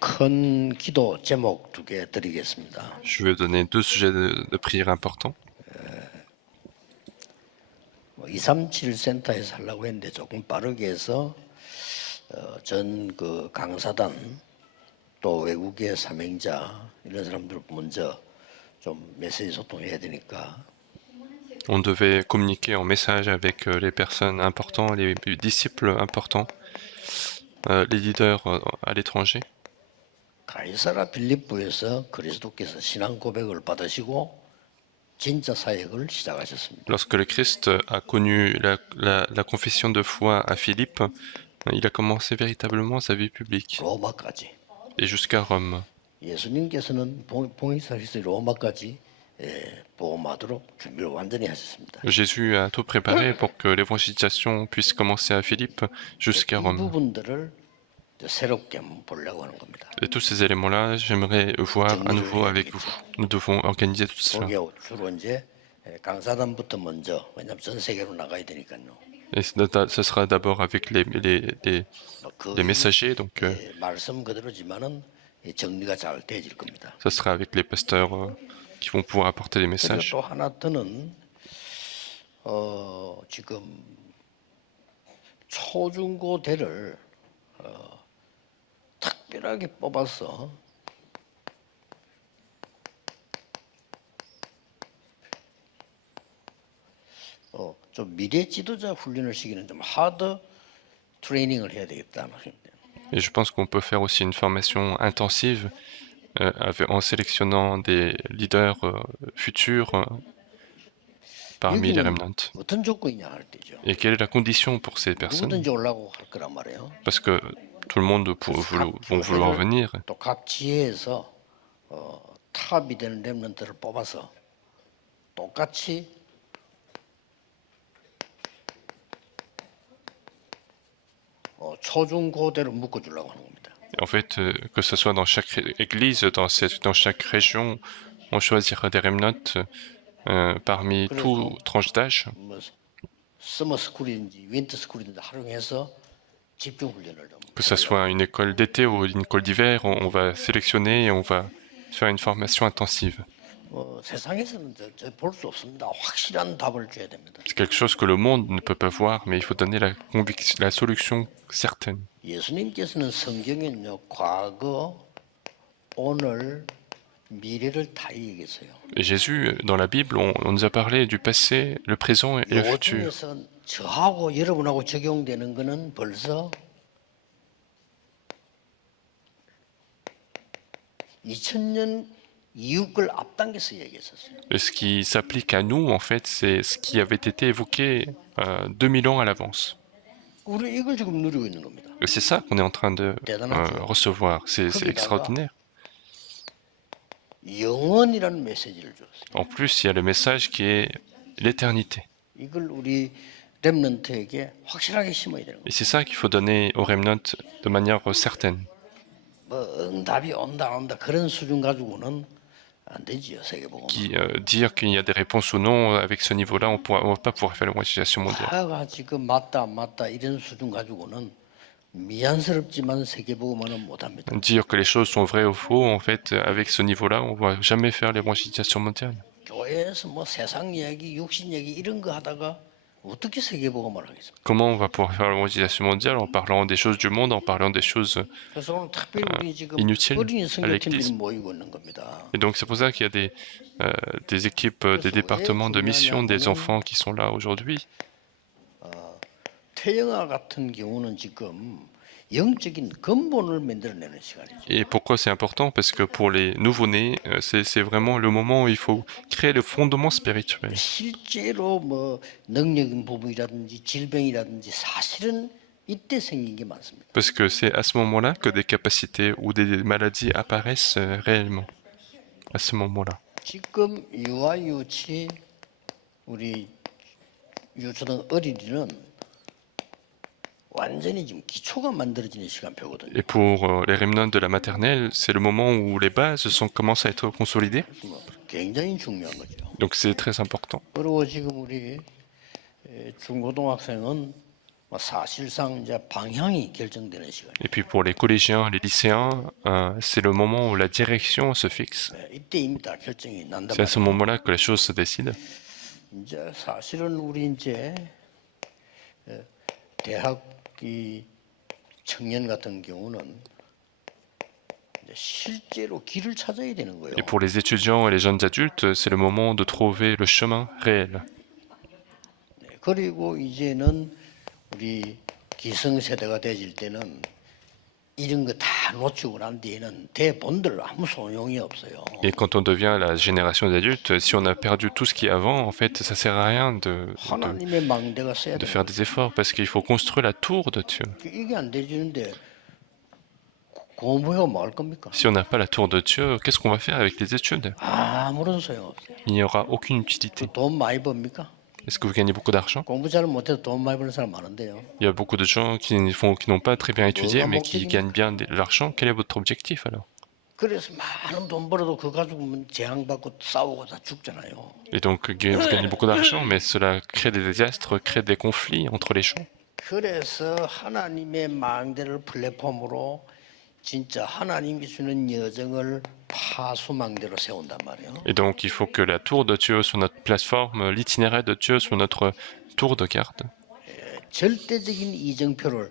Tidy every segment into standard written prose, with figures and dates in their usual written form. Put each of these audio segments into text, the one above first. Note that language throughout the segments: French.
큰 기도 제목 2개 드리겠습니다. Je vais donner deux sujets de prière importants. 237 센터에서 하려고 했는데 조금 빠르게 해서 전 그 강사단 또 외국의 사명자 이런 사람들 먼저 좀 메시지 소통해야 되니까 On devait communiquer en message avec les personnes importantes, les disciples importants, les leaders à l'étranger. 가이사라 빌립보에서 그리스도께서 신앙 고백을 받으시고 진짜 사역을 시작하셨습니다. Lorsque le Christ a connu la confession de foi à Philippe, il a commencé véritablement sa vie publique, 로마까지. et jusqu'à Rome. 예수님께서는 봉이사에서 로마까지 복음하도록 준비를 완전히 하셨습니다. Jésus a tout préparé pour que l'évangélisation puisse commencer à Philippe jusqu'à 이 Rome. 부분들을 새롭게 한번 보려고 하는 겁니다. Et tous ces éléments-là, j'aimerais voir à nouveau avec vous. Nous devons organiser tout cela. 그게 주로 이제 강사단부터 먼저, 왜냐하면 전 세계로 나가야 되니까요. Et ce sera d'abord avec les messagers, donc 말씀 그대로지만은 정리가 잘 되어질 겁니다. ce sera avec les pasteurs qui vont pouvoir apporter les 그리고 messages. 또 하나 더는 지금 초중고대를 특별하게 뽑아서 좀 미래 지도자 훈련을 시키는 좀 하드 트레이닝을 해야 되겠다. Et je pense qu'on peut faire aussi une formation intensive en sélectionnant des leaders futurs parmi les remnants. 어떤 조건이냐 할 때죠. Et quelle est la condition pour ces personnes? 누구든지 올라고 할 거란 말이에요. Parce que tout le monde vont vouloir venir. 또 각 지혜에서 탑이 되는 렘넌트를 뽑아서 똑같이 초중고대로 묶어주려고 하는 겁니다. En fait, que ce soit dans chaque église, dans chaque région, on choisira des remnants parmi toute tranche d'âge. 서머스쿨인지 윈터스쿨인지 활용해서 집중 훈련을 좀. Que ce soit une école d'été ou une école d'hiver, on va sélectionner et on va faire une formation intensive. 세상에서는 볼 수 없습니다. 확실한 답을 줘야 됩니다. C'est quelque chose que le monde ne peut pas voir, mais il faut donner la solution certaine. 예수님께서는 성경에는요, 과거, 오늘, 미래를 다 얘기했어요. Et Jésus, dans la Bible, on nous a parlé du passé, le présent et le futur. 저하고 여러분하고 적용되는 거는 벌써 2000년 이후 걸 앞당겨서 얘기했었어요. Et ce qui s'applique à nous, en fait, c'est ce qui avait été évoqué 2000 ans à l'avance. 우리 이걸 지금 누리고 있는 겁니다. Et c'est ça qu'on est en train de recevoir. C'est extraordinaire. 영원이라는 메시지를 줬어요. En plus, il y a le message qui est l'éternité. 이걸 우리 렘넌트에게 확실하게 심어야 되는 거예요. Et c'est ça qu'il faut donner aux remnants de manière certaine. 뭐 응답이 온다 그런 수준 가지고는 안 되지요, 세계복음. Dire qu'il y a des réponses ou non avec ce niveau-là, on va pas pouvoir faire l'évangélisation mondiale. 과거가 지금 맞다 이런 수준 가지고는 미안스럽지만 세계복음은 못합니다. Dire que les choses sont vraies ou faux, en fait, avec ce niveau-là, on va jamais faire l'évangélisation mondiale. 교회에서 뭐 세상 얘기, 육신 얘기 이런 거 하다가 어떻게 세계복음을 하겠습니까? Comment on va pouvoir faire l'évangélisation mondiale en parlant des choses du monde, en parlant des choses 그래서 오늘 특별히 우리 지금 inutiles 어린이 à 선교팀들이 l'Église. 모이고 있는 겁니다. Et donc c'est pour ça qu'il y a des équipes, des départements de mission, des enfants qui sont là aujourd'hui. 태영아 같은 경우는 지금 영적인 근본을 만들어내는 시간이죠. Et pourquoi c'est important? Parce que pour les nouveau-nés, c'est vraiment le moment où il faut créer le fondement spirituel. 실제로 뭐 능력인 부분이라든지 질병이라든지 사실은 이때 생긴 게 많습니다. Parce que c'est à ce moment-là que des capacités ou des maladies apparaissent réellement. À ce moment-là. 지금 유아 유치 우리 유초등 어린이는 완전히 지금 기초가 만들어지는 시간표거든요. Et pour les remnants de la maternelle, c'est le moment où les bases commencent à être consolidées. 굉장히 중요한 거죠. Donc c'est très important. 그리고 지금 우리 중고등학생은 사실상 이제 방향이 결정되는 시간이에요. Et puis pour les collégiens, les lycéens, c'est le moment où la direction se fixe. 이때입니다. 결정이 난단 C'est à ce 말이에요. moment-là que les choses se décident. 이제 사실은 우리 이제 대학 이 청년 같은 경우는 이제 실제로 길을 찾아야 되는 거예요. Et pour les étudiants et les jeunes adultes, c'est le moment de trouver le chemin réel. 그리고 이제는 우리 기성세대가 되질 때는 이런 거 다 놓치고 난 뒤에는 대본들 아무 소용이 없어요. Et quand on devient la génération d'adultes, si on a perdu tout ce qui est avant, en fait, ça sert à rien 하나님의 망대가 써야 de 돼요. faire des efforts parce qu'il faut construire la tour de Dieu. 이게 안 되지는데 공부해가 뭐 할 겁니까? Si on n'a pas la tour de Dieu, qu'est-ce qu'on va faire avec les études? 아무런 소용 없어요. Il n'y aura aucune utilité. 돈 많이 법니까? Est-ce que vous gagnez beaucoup d'argent? 공부 잘 못해도 돈 많이 버는 사람 많은데요. Il y a beaucoup de gens qui n'ont pas très bien étudié, mais qui gagnent bien de l'argent. Quel est votre objectif alors? 그래서 많은 돈 벌어도 그 가지고 재앙받고 싸우고 다 죽잖아요. Et donc, vous gagnez beaucoup d'argent, mais cela crée des désastres, crée des conflits entre les gens. 그래서 하나님의 망대를 플랫폼으로 진짜 하나님이 주는 여정을 파수망대로 세운단 말이에요. Et donc, il faut que la tour de Dieu soit notre plateforme, l'itinéraire de Dieu soit notre tour de garde. 절대적인 이정표를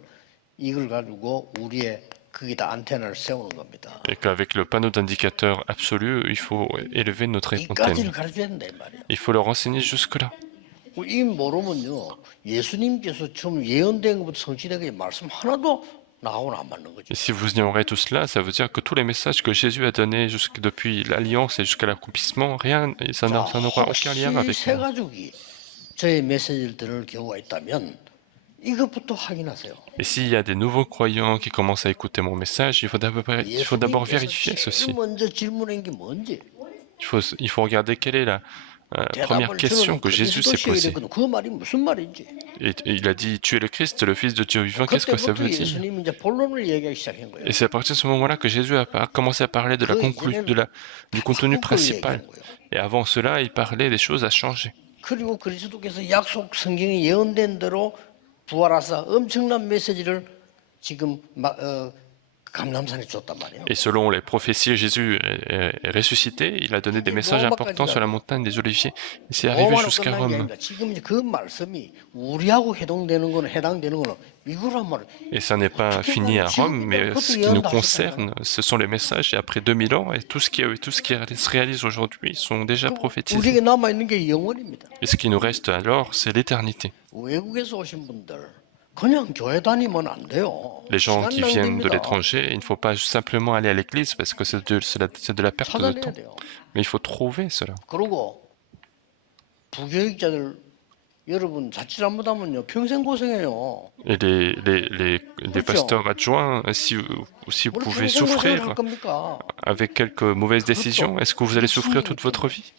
이걸 가지고 우리의 거기다 안테나를 세우는 겁니다. Et qu'avec le panneau d'indicateur absolu, il faut élever notre antenne. 이까지를 가르쳐야 된다 이 말이에요. Il faut leur enseigner jusque-là. 이 모르면요 예수님께서 처음 예언된 것부터 성취되게 말씀 하나도 나하고는 안 맞는 거죠. Et si vous ignorez tout cela, ça veut dire que tous les messages que Jésus a donnés depuis l'Alliance et jusqu'à l'accomplissement, rien, ça n'aura aucun lien avec 새 nous. 가족이 저의 메시지를 들을 경우가 있다면 이것부터 확인하세요. Et s'il y a des nouveaux croyants qui commencent à écouter mon message, il faut d'abord vérifier 제일 ceci. 먼저 질문한 게 뭔지. Il faut regarder quelle est la première question que Jésus s'est posée. 그 말이 무슨 말인지. Et il a dit, tu es le Christ, le Fils de Dieu vivant, qu'est-ce que ça 그때부터 veut dire? 예수님이 이제 본론을 얘기하기 시작한 거예요. Et c'est à partir de ce moment-là que Jésus a commencé à parler de du contenu principal. Et avant cela, il parlait des choses à changer. 그리고 그리스도께서 약속 성경에 예언된 대로 부활하사 엄청난 메시지를 지금 감람산에 줬단 말이에요. Et selon les prophéties, Jésus est ressuscité. Il a donné des messages importants sur la montagne des Oliviers. Et c'est arrivé 로마로 jusqu'à 끝난 게 Rome. 아니라 지금 이제 그 말씀이 우리하고 해당되는 거는 이거란 말이에요. Et ça n'est pas fini à Rome, mais ce qui nous concerne, ce sont les messages. Et après 2000 ans, et tout ce qui se réalise aujourd'hui sont déjà prophétisés. 우리에게 남아 있는 게 영원입니다. Et ce qui nous reste alors, c'est l'éternité. 외국에서 오신 분들 그냥 교회 다니면 안 돼요. Les gens qui 시간 viennent de 낭비입니다. l'étranger, il ne faut pas simplement aller à l'église parce que c'est de la perte de 찾아내야 temps. 돼요. Mais il faut trouver cela. 그리고 부교육자들 여러분 자칫 잘못하면요 평생 고생해요. Et les pasteurs adjoints, si vous 우리 pouvez 평생 고생을 souffrir 할 겁니까? avec quelques mauvaises décisions, est-ce que vous allez souffrir toute votre vie?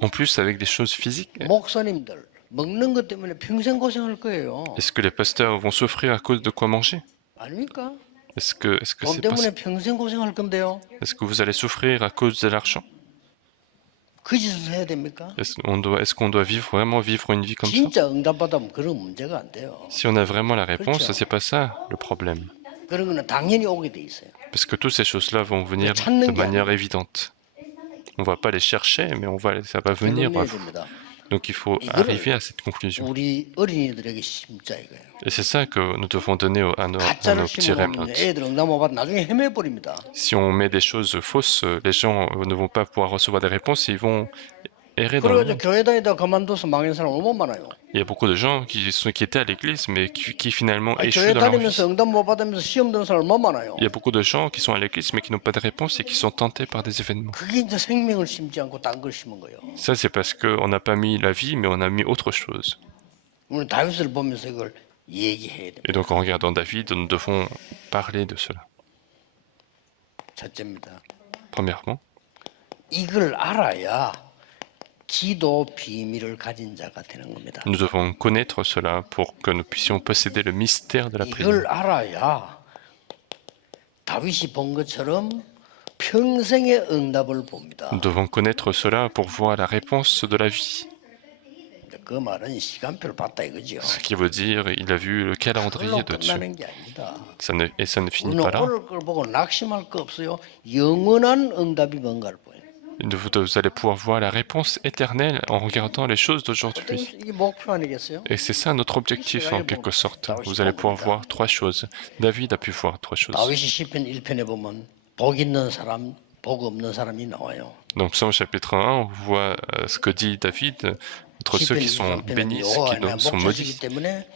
En plus, avec des choses physiques, 목사님들 먹는 것 때문에 평생 고생할 거예요. est-ce que les pasteurs vont souffrir à cause de quoi manger? 아닙니까? Est-ce que 돈 c'est pas 때문에 평생 고생할 건데요. Est-ce que vous allez souffrir à cause de l'argent? 그 짓을 해야 됩니까? Est-ce qu'on doit vraiment vivre une vie comme ça? 진짜 응답받으면 그런 문제가 안 돼요. Si on a vraiment la réponse, 그렇죠. c'est pas ça le problème. 그런 거는 당연히 오게 돼 있어요. Parce que toutes ces choses-là vont venir 찾는 de 게 manière 아니라. évidente. On va pas les chercher, mais ça va venir 결론내야 à vous. 됩니다. Donc il faut 이거를 arriver à cette conclusion. 우리 어린이들에게 심자 이거예요. Et c'est ça que nous devons donner à nos 가짜를 petits 심으면 remnants. 애들 응답 못 받아 나중에 헤매 버립니다. Si on met des choses fausses, les gens ne vont pas pouvoir recevoir des réponses, ils vont errer dans le 그래가지고 monde. 교회 다니다 그만둬서 망한 사람 얼마나 많아요. Il y a beaucoup de gens qui étaient à l'église, mais qui finalement 아니, échouent 교회 dans leur vie. 다니면서 응답 못 받으면서 시험 드는 사람 얼마나 많아요. Il y a beaucoup de gens qui sont à l'église, mais qui n'ont pas de réponse et qui sont tentés par des événements. 그게 이제 생명을 심지 않고 딴 걸 심은 거예요. Ça, c'est parce qu'on n'a pas mis la vie, mais on a mis autre chose. 우리 다윗을 보면서 이걸 얘기해야 됩니다. Et donc, en regardant David, nous devons parler de cela. 첫째입니다. Premièrement, 이걸 알아야 기도 비밀을 가진 자가 되는 겁니다. nous devons connaître cela pour que nous puissions posséder le mystère de la prière. 이걸 알아야 다윗이 본 것처럼 평생의 응답을 봅니다. Nous devons connaître cela pour voir la réponse de la vie. 그 말은 시간표를 봤다 이거죠. Ce qui veut dire, il a vu le calendrier 그걸로 de Dieu. 끝나는 게 아닙니다. Et ça ne finit 우리는 pas là. 오늘 걸 보고 낙심할 거 없어요. 영원한 응답이 뭔가를 보여요. Vous allez pouvoir voir la réponse éternelle en regardant les choses d'aujourd'hui. 이게 목표 아니겠어요? Et c'est ça notre objectif en quelque sorte. Vous allez pouvoir voir trois choses. David a pu voir trois choses. 다윗이 시편 1편에 보면 복 있는 사람, 복 없는 사람이 나와요. Donc, Psaume chapitre 1, on voit ce que dit David entre ceux qui sont bénis et ceux qui sont maudits. 때문에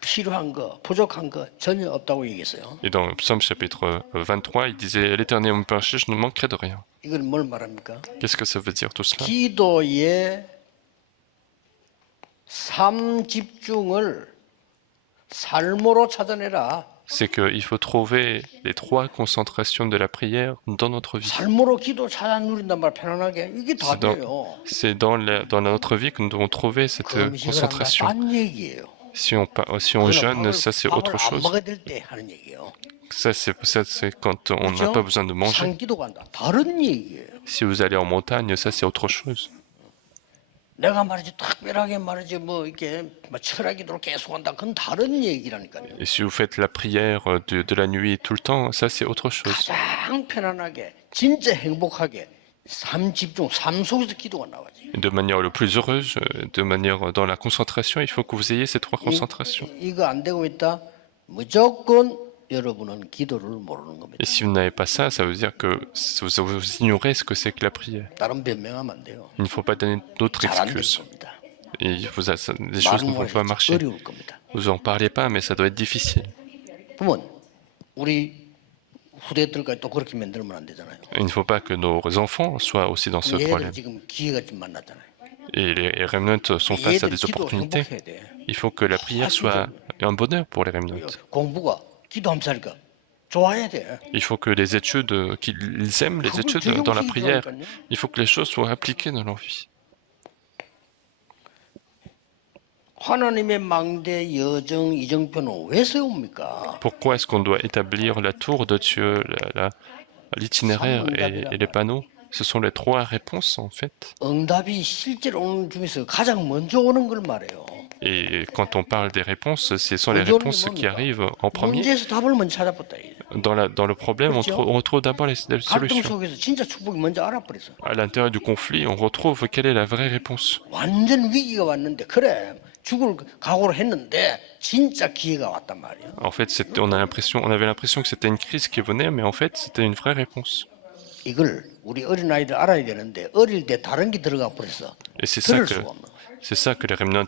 필요한 거, 부족한 거 전혀 없다고 얘기했어요. Et dans Psaume chapitre 23, il disait « L'Éternel est mon berger, je ne manquerai de rien 이걸 뭘 말합니까? ». Qu'est-ce que ça veut dire tout cela? 기도의 삶 집중을 삶으로 찾아내라. C'est qu'il faut trouver les trois concentrations de la prière dans notre vie. 삶으로 기도 찾아 누린단 말 편안하게 이게 답이에요. C'est dans notre vie que nous devons trouver cette 금식을 concentration. 딴 얘기예요. Si on jeûne, ça c'est autre 밥을 안 chose. 먹어야 될 때 하는 얘기예요. Ça c'est quand on n'a pas besoin de manger. 산기도 간다. 다른 얘기예요. Si vous allez en montagne, ça c'est autre chose. 내가 말이지 특별하게 말이지 뭐 이렇게 뭐 철학기도를 계속한다. 그건 다른 얘기라니까요. Et si vous faites la prière de la nuit tout le temps, ça c'est autre chose. 가장 편안하게 진짜 행복하게 삶 집중, 삶 속에서 기도가 나와야지. Et de manière le plus heureuse, de manière dans la concentration, il faut que vous ayez ces trois concentrations. 이거 안 되고 있다. 무조건 여러분은 기도를 모르는 겁니다. Et si vous n'avez pas ça, ça veut dire que vous ignorez ce que c'est que la prière. 다른 변명하면 안 돼요. Il ne faut pas donner d'autres 잘 안 될 excuses. 겁니다. Et les choses ne vont pas marcher. 어려울 겁니다. Vous en parlez pas, mais ça doit être difficile. 그러면 우리 후대들까지 또 그렇게 만들면 안 되잖아요. Il ne faut pas que nos enfants soient aussi dans ce 얘들 problème. 지금 기회가 좀 만났잖아요. Et les remnants sont face à 얘들 des 기도 opportunités. 행복해야 돼. Il faut que la prière soit un bonheur pour les remnants. 공부가 기도함살까 좋아야 돼. Il faut que les études, qu'ils aiment les études dans la prière, il faut que les choses soient appliquées dans leur vie. 하나님의 망대 여정 이정표는 왜 세웁니까? Pourquoi est-ce qu'on doit établir la tour de Dieu, l'itinéraire et les panneaux? Ce sont les trois réponses en fait. 응답이 실제로 오는 중에서 가장 먼저 오는 걸 말해요. Et quand on parle des réponses, ce sont les réponses qui arrivent en premier. 문제에서 답을 먼저 찾아봤다. Dans le problème, on retrouve d'abord les 갈등 solutions. 속에서 진짜 축복이 먼저 알아버렸어. À l'intérieur du conflit, on retrouve quelle est la vraie réponse. 완전 위기가 왔는데 그래 죽을 각오를 했는데 진짜 기회가 왔단 말이야. En fait, on avait l'impression que c'était une crise qui venait, mais en fait, c'était une vraie réponse. 이걸 우리 어린 아이들 알아야 되는데 어릴 때 다른 게 들어가 버렸어. Et c'est 들을 수가 없는. c'est ça que les remnants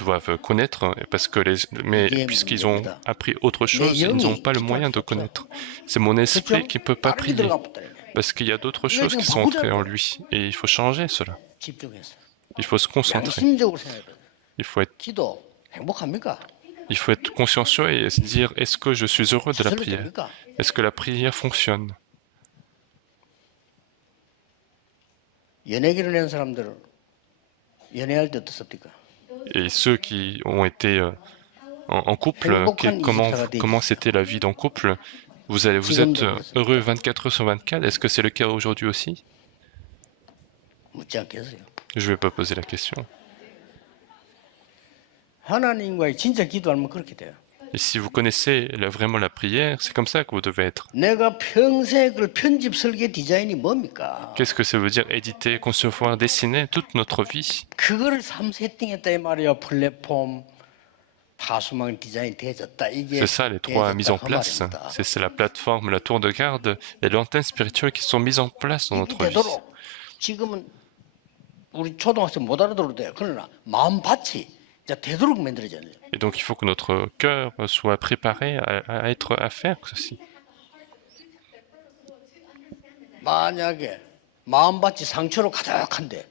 doivent connaître, parce que mais puisqu'ils ont appris autre chose, ils n'ont pas le moyen de connaître. C'est mon esprit qui ne peut pas 다른 게 prier, 들어가 버렸다니. parce qu'il y a d'autres choses qui sont entrées en lui, et il faut changer cela. 집중해서 Il faut se concentrer. 양심적으로 생각해. Il faut 기도 행복합니까? être consciencieux et se dire, est-ce que je suis heureux de la 저절로 prière? 됩니까? Est-ce que la prière fonctionne? 연애 결혼한 사람들 연애할 때 어떻습니까? Et ceux qui ont été en couple, comment c'était la vie dans couple? Vous êtes heureux 24 heures sur 24? Est-ce que c'est le cas aujourd'hui aussi? 묻지 않겠어요. Je ne vais pas poser la question. 하나님과의 진짜 기도하면 그렇게 돼요. Et si vous connaissez vraiment la prière, c'est comme ça que vous devez être. 내가 평생 그 편집 설계 디자인이 뭡니까? Qu'est-ce que ça veut dire éditer, concevoir, dessiner toute notre vie? 그거를 3 세팅했다 이 말이야. 플랫폼, 파수망 디자인 되졌다. 이게 C'est ça les trois mises en 그 place. 말입니다. C'est la plateforme, la tour de garde et l'antenne spirituelle qui sont mises en place dans 이게 notre vie. 되도록 지금은 우리 초등학생 못 알아들어도 돼요. 그러나 마음밭이 이제 되도록 만들어져야 돼요. Et donc il faut que notre cœur soit préparé à faire ceci. 만약에 마음밭이 상처로 가득한데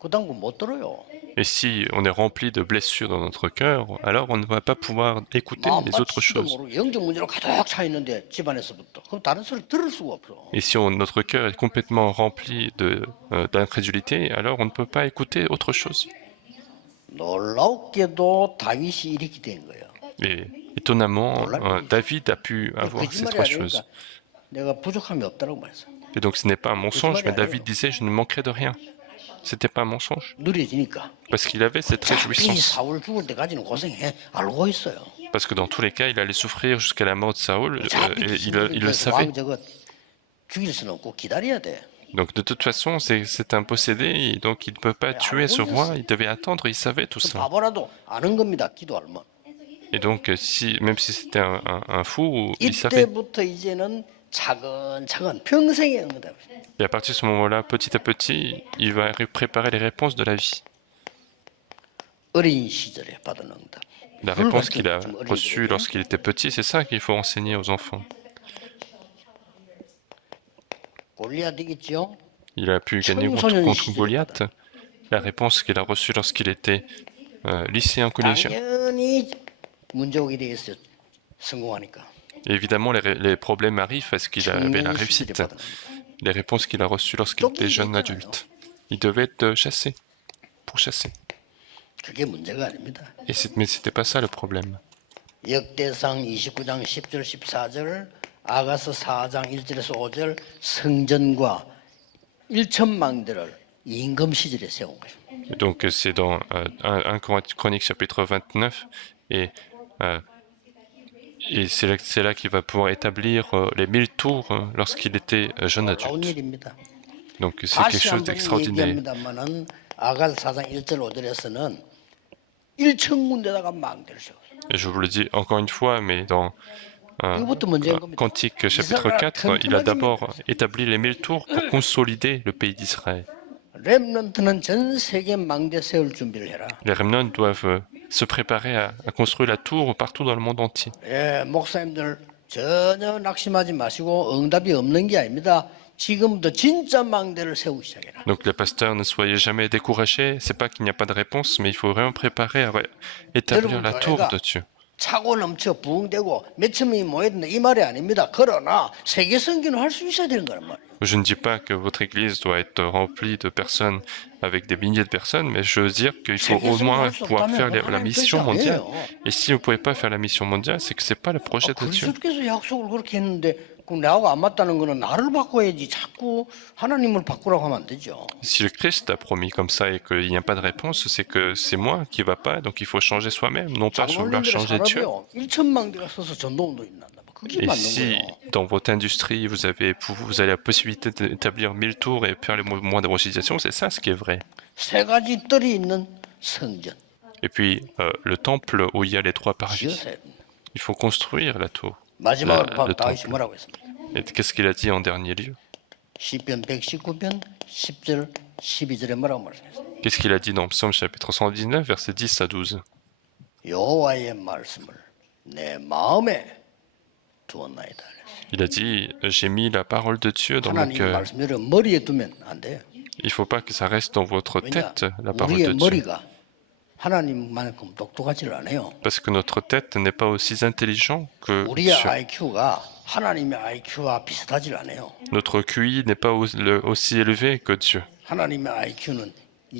그 당구 못 들어요. Et si on est rempli de blessures dans notre cœur, alors on ne va pas pouvoir écouter les autres 마음밭이도 choses. 모르고 영적 문제로 가득 차 있는데 집안에서부터 그럼 다른 소리 들을 수가 없어. Et si notre cœur est complètement rempli d'incrédulité, alors on ne peut pas écouter autre chose. 놀랍게도 다윗이 이렇게 된 거예요. Et étonnamment, David a pu avoir ces 거짓말이 trois 아니니까 choses. 내가 부족함이 없다고 말했어. Et donc ce n'est pas un mensonge, mais David disait, je ne manquerai de rien. C'était pas un mensonge. 누려지니까. Parce qu'il avait cette 어차피 réjouissance. 사울 죽을 때까지는 고생해 알고 있어요. Parce que dans tous les cas, il allait souffrir jusqu'à la mort de Saoul, 어차피 et 귀신들은 il le 저왕 savait. 저거 죽일 수는 없고 기다려야 돼. Donc de toute façon, c'est un possédé, et donc il ne peut pas tuer ce roi, il devait attendre, il savait tout 그 ça. 바보라도 아는 겁니다. 기도하면. Et donc, même si c'était un fou, il savait. 이때부터 이제는 차근차근 평생의 응답. Et à partir de ce moment-là, petit à petit, il va préparer les réponses de la vie. 어린 시절에 받은 응답. La réponse qu'il a reçue lorsqu'il était petit, c'est ça qu'il faut enseigner aux enfants. 골리앗 이겼죠? Il a pu gagner contre Goliath. La réponse qu'il a reçue lorsqu'il était lycéen collégien. 당연히 문제 오게 돼 있어요. 성공하니까. Et évidemment, les problèmes arrivent parce qu'il avait la 청년 시절에 réussite. 받은 응답. Les réponses qu'il a reçues lorsqu'il était jeune adulte. Il devait être chassé, pour chasser. 그게 문제가 아닙니다. Mais c'était pas ça le problème. 역대상 29장 10절 14절 아가서 4장 1절에서 5절 성전과 1천망대를 임금 시절에 세운 거예요. Donc c'est dans 1 Chronique chapitre 29 et c'est là qu'il va pouvoir établir les 1000 tours lorsqu'il était jeune 놀라운 adulte. 일입니다. Donc c'est quelque 다시 chose 한번 d'extraordinaire. 얘기합니다만은 아가서 4장 1절 5절에서는 1천군데다가 망대를 세웠어요. Et je vous le dis encore une fois, mais dans 이것부터 문제인 겁니다. Cantique chapitre 4, il a d'abord établi les 1000 tours pour consolider le pays d'Israël. 렘넌트는 전 세계 망대 세울 준비를 해라. Les remnants doivent se préparer à construire la tour partout dans le monde entier. 예, 목사님들 전혀 낙심하지 마시고 응답이 없는 게 아닙니다. 지금부터 진짜 망대를 세우기 시작해라. Donc les pasteurs, ne soyez jamais découragés. C'est pas qu'il n'y a pas de réponse, mais il faut vraiment préparer à établir la tour de Dieu. 차고 넘쳐 부흥되고 몇천 명이 모여야 된다 이 말이 아닙니다. 그러나 세계 선교는 할 수 있어야 되는 거란 말이에요. Je ne dis pas que votre église doit être remplie de personnes avec des milliers de personnes, mais je veux dire qu'il faut au moins pouvoir faire la mission mondiale. Et si vous ne pouvez pas faire la mission mondiale, c'est que c'est pas le projet de Dieu. 그리스도께서 약속을 그렇게 했는데 그럼 나하고 안 맞다는 거는 나를 바꿔야지 자꾸 하나님을 바꾸라고 하면 안 되죠. Si le Christ a promis comme ça et qu'il n'y a pas de réponse, c'est que c'est moi qui va pas, donc il faut changer soi-même, non pas vouloir changer Dieu. 1천망대가 서서 전도운동이 난다. 그게 Et 맞는 si 거예요. dans votre industrie vous avez la possibilité d'établir 1000 tours et faire les mouvements d'évangélisation, c'est ça ce qui est vrai. 세 가지 뜰이 있는 성전. Et puis le temple où il y a les 3 parvis. 지어서야 된다. Il faut construire la tour. 마지막으로 le 다윗이 temple. 뭐라고 했습니까? Et qu'est-ce qu'il a dit en dernier lieu? 시편 119편 10절 12절에 뭐라고 말했습니까? Qu'est-ce qu'il a dit dans Psaume chapitre 119, versets 10 à 12? 여호와의 말씀을 내 마음에 두었나이다. Il a dit, j'ai mis la parole de Dieu dans mon 하나님 cœur. 말씀을 머리에 두면 안 돼요. Il ne faut pas que ça reste dans votre 왜냐? tête, la parole 우리의 de Dieu. 머리가 하나님만큼 똑똑하지를 않아요. Parce que notre tête n'est pas aussi intelligent que 우리의 Dieu. IQ가 하나님의 IQ와 비슷하지 않아요. Notre QI n'est pas aussi élevé que Dieu. 하나님의 IQ는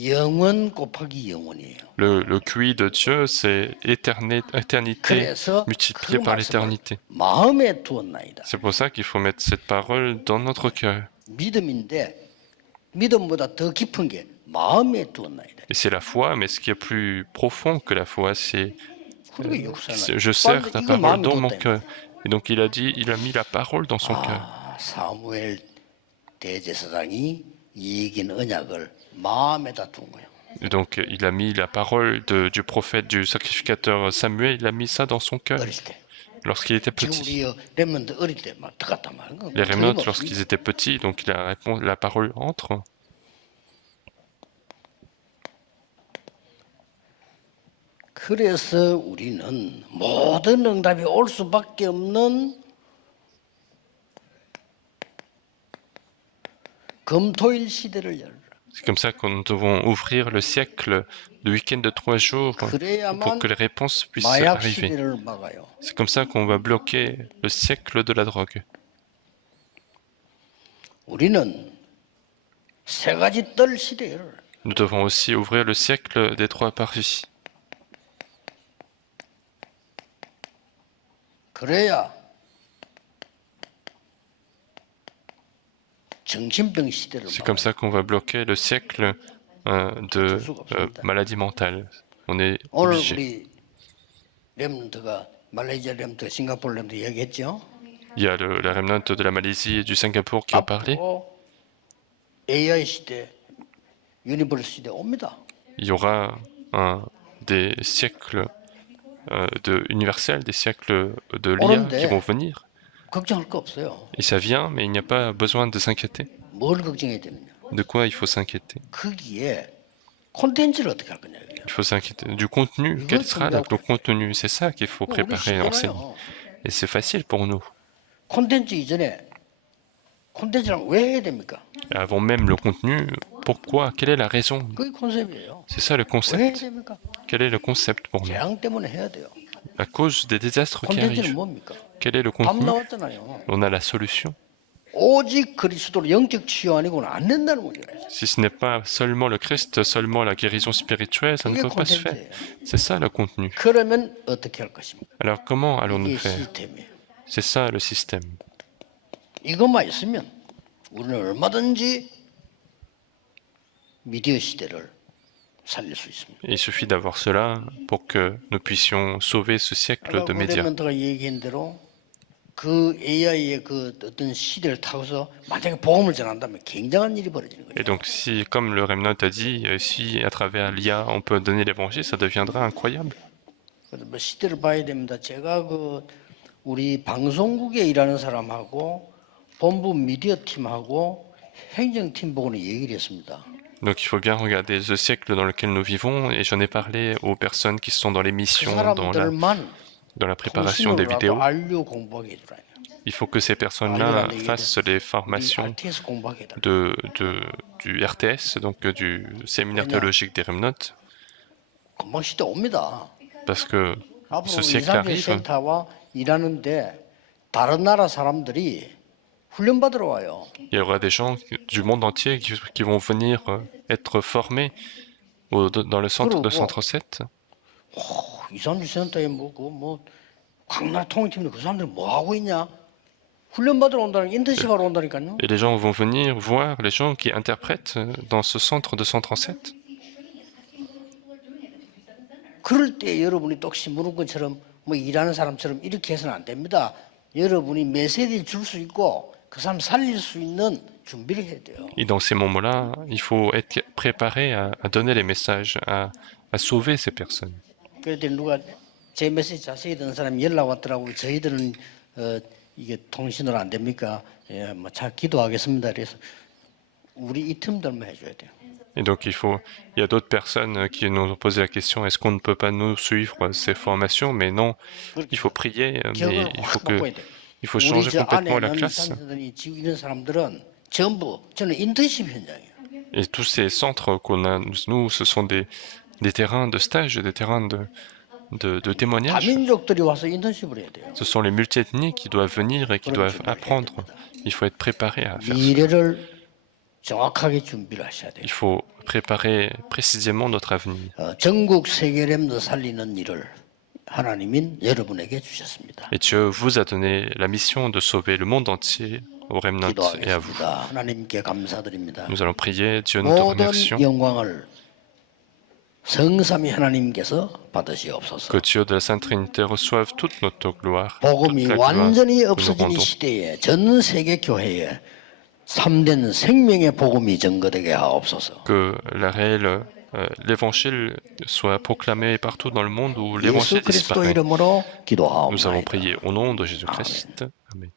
영원 곱하기 영원이에요. Le QI de Dieu, c'est éternité 그래서 그 multipliée par 말씀을 l'éternité. 마음에 두었나이다. C'est pour ça qu'il faut mettre cette parole dans notre cœur. 믿음인데 믿음보다 더 깊은 게 마음에 두었나이다. Et c'est la foi, mais ce qui est plus profond que la foi, c'est 그리고 육사는 je serre ta 이거 parole 마음에 dans mon 두었다. cœur. Et donc il a dit, il a mis la parole dans son cœur. 아, 사무엘 대제사장이 이긴 언약을 마음에다 둔 거예요. Et donc il a mis la parole du prophète, du sacrificateur Samuel, il a mis ça dans son cœur 어릴 때. lorsqu'il était 지금 petit. 우리 렘넌트 어릴 때막 들어갔단 말이야. Les remnants, lorsqu'ils étaient petits, donc la parole entre. 그래서 우리는 모든 응답이 올 수밖에 없는 금토일 시대를 열라. C'est comme ça que nous devons ouvrir le siècle, le week-end de 3 jours, pour 그래야만 que les réponses puissent 마약 arriver. 시대를 막아요. C'est comme ça qu'on va bloquer le siècle de la drogue. 우리는 세 가지 뜰 시대를 Nous devons aussi ouvrir le siècle des 3 parvis. 그래야 정신병 시대를 C'est 막아요. comme ça qu'on va bloquer le siècle de maladie mentale. On est 오늘 obligé. 우리 렘넌트가 말레이시아 렘넌트, 싱가포르 렘넌트 얘기했죠. Il y a la remnant de la Malaisie et du Singapour qui ont parlé. 앞으로 AI 시대, 유니버스 시대 옵니다. Il y aura des siècles universels, des siècles de l'IA qui vont venir. 걱정할 거 없어요. Et ça vient, mais il n'y a pas besoin de s'inquiéter. 뭘 걱정해야 됩니까? De quoi il faut s'inquiéter? 거기에 콘텐츠를 어떻게 할 거냐. Il faut s'inquiéter du contenu. Quel sera le contenu? C'est ça qu'il faut préparer et enseigner. Et c'est facile pour nous. 콘텐츠 이전에 콘텐츠랑 왜 해야 됩니까? Avant même le contenu, pourquoi? Quelle est la raison? 그게 컨셉이에요. C'est ça le 왜 해야 concept. 됩니까? Quel est le concept pour nous? 재앙 때문에 해야 돼요. À cause des désastres qui 콘텐츠는 arrivent. 뭡니까? Quel est le 답 contenu? 나왔잖아요. On a la solution. 오직 그리스도로 영적 치유 아니고는 안 된다는 거죠. Si ce n'est pas seulement le Christ, seulement la guérison spirituelle, ça ne 그게 peut pas se faire. 콘텐츠예요. C'est ça le contenu. 그러면 어떻게 할 것입니까? Alors comment allons-nous 이게 faire? 시스템이에요. C'est ça le système. 이것만 있으면 우리는 얼마든지 미디어 시대를 살릴 수 있습니다. Il suffit d'avoir cela pour que nous puissions sauver ce siècle de médias. 멘토가 얘기한 대로 그 AI의 그 어떤 시대를 타고서 만약에 복음을 전한다면 굉장한 일이 벌어지는 거예요. Et donc, si, comme le Remnant a dit, si à travers l'IA on peut donner l'évangile, ça deviendra incroyable. 그래서 뭐 시대를 봐야 됩니다. 제가 그 우리 방송국에 일하는 사람하고 본부 미디어 팀하고 행정팀 보고는 얘기를 했습니다. Donc, il faut bien regarder ce siècle dans lequel nous vivons, et j'en ai parlé aux personnes qui sont dans 그 l'émission, 사람들만 dans la préparation des 통신으로라도 vidéos. 알려 공부하게 해주라요. Il faut que ces personnes-là fassent les formations RTS 공부하게 해달라. du RTS, donc du séminaire théologique des Remnants, 금방 시대 옵니다. parce que 앞으로 ce siècle 이산질 arrive. 센터와 일하는데 다른 나라 사람들이 훈련 받으러 와요. Il y aura des gens du monde entier qui vont venir être formés dans le centre de 137. 이산질 센터에 각 나라 통일팀들 그 사람들 뭐 하고 있냐? 훈련 받으러 온다는 인턴십 하러 온다니까요. Et les gens vont venir voir les gens qui interprètent dans ce centre de 137. 그럴 때 여러분이 똑시 물은 것처럼 뭐 일하는 사람처럼 이렇게 해서는 안 됩니다. 여러분이 메시지를 줄 수 있고 그 사람 살릴 수 있는 준비를 해야 돼요. Et dans ces moments-là, il faut être préparé à donner les messages, à sauver ces personnes. 그때 누가 제 메시지 자세히 듣는 사람이 연락 왔더라고요. 저희들은 이게 통신으로 안 됩니까? 예, 뭐 잘 기도하겠습니다. 그래서 우리 이 틈들만 해줘야 돼요. Et donc il y a d'autres personnes qui nous ont posé la question, est-ce qu'on ne peut pas nous suivre ces formations? Mais non, il faut prier, mais il faut changer complètement la classe. 이런 사람들은 전부 저는 인턴십 현장이에요. Et tous ces centres qu'on a, nous, ce sont des terrains de stage, des terrains de témoignage. 다민족들이 와서 인턴십을 해야 돼요. Ce sont les multiethnies qui doivent venir et qui doivent apprendre. Il faut être préparé à faire ça. 미래를 정확하게 준비를 하셔야 돼요. Il faut préparer précisément notre avenir. 전국 세계렘도 살리는 일을 하나님인 여러분에게 주셨습니다. Et Dieu vous a donné la mission de sauver le monde entier aux Remnants et à vous. 기도하겠습니다. 하나님께 감사드립니다. Nous allons prier, Dieu, nous te 모든 remercions. 영광을 성삼위 하나님께서 받으시옵소서. Que Dieu de la Sainte Trinité reçoive toute notre gloire, toute 복음이 la gloire 완전히 que nous 없어진 이 rendons. 시대에 전 세계 교회에 참된 생명의 복음이 증거되게 하옵소서. Que l'évangile soit proclamé partout dans le monde où 예수 l'évangile 그리스도 disparaît. 이름으로 Nous avons 기도하옵나이다. prié au nom de Jésus-Christ. Amen.